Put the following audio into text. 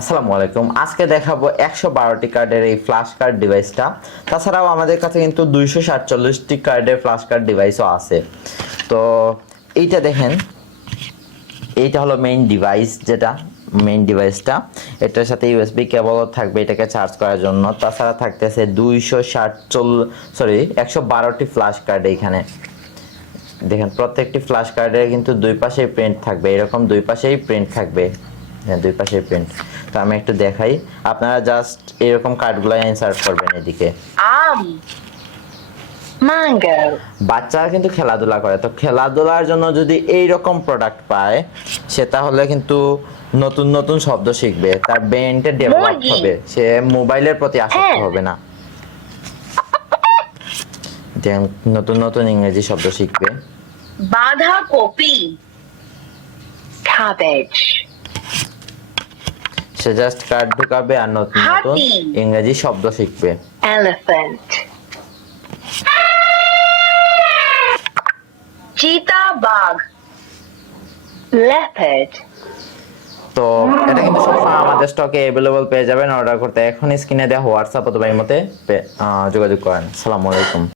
আসসালামু আলাইকুম। আজকে দেখাবো 112টি কার্ডের এই ফ্ল্যাশ কার্ড ডিভাইসটা। তাছাড়াও আমাদের কাছে কিন্তু 247টি কার্ডের ফ্ল্যাশ কার্ড ডিভাইসও আছে। তো এইটা দেখেন, এইটা হলো মেইন ডিভাইস, যেটা মেইন ডিভাইসটা। এটার সাথে ইউএসবি কেবলও থাকবে এটাকে চার্জ করার জন্য। তাছাড়া থাকতেছে 112টি ফ্ল্যাশ কার্ড। এইখানে দেখেন, প্রত্যেকটি ফ্ল্যাশ কার্ডের কিন্তু দুই পাশেই প্রিন্ট থাকবে, এরকম দুই পাশেই প্রিন্ট থাকবে। হ্যাঁ, দুই পাশেই প্রিন্ট। তো আমি একটু দেখাই, আপনারা জাস্ট এরকম কার্ডগুলো ইনসার্ট করবেন এদিকে। ম্যাঙ্গো। বাচ্চারা কিন্তু খেলাধুলা করে, তো খেলাধুলার জন্য যদি এইরকম প্রোডাক্ট পায়, সে তাহলে কিন্তু নতুন নতুন শব্দ শিখবে, তার ব্রেনটা ডেভেলপ মুরগি। হবে, সে মোবাইলের প্রতি আসক্ত হ্যাঁ। হবে না। নতুন নতুন ইংরেজি শব্দ শিখবে। বাঁধাকপি। ক্যাবেজ। সে জাস্ট কার্ড ঢুকাবে আর নতুন নতুন হাতি। ইংরেজি শব্দ শিখবে। এলিফ্যান্ট। চিতাবাঘ। লেপার্ড। তো এটা কিন্তু সবসময় আমাদের স্টকে অ্যাভেলেবল পেয়ে যাবেন। অর্ডার করতে এখন স্ক্রিনে দেওয়া হোয়াটসঅ্যাপ অথবা ইমোতে যোগাযোগ করেন। আসসালামু আলাইকুম।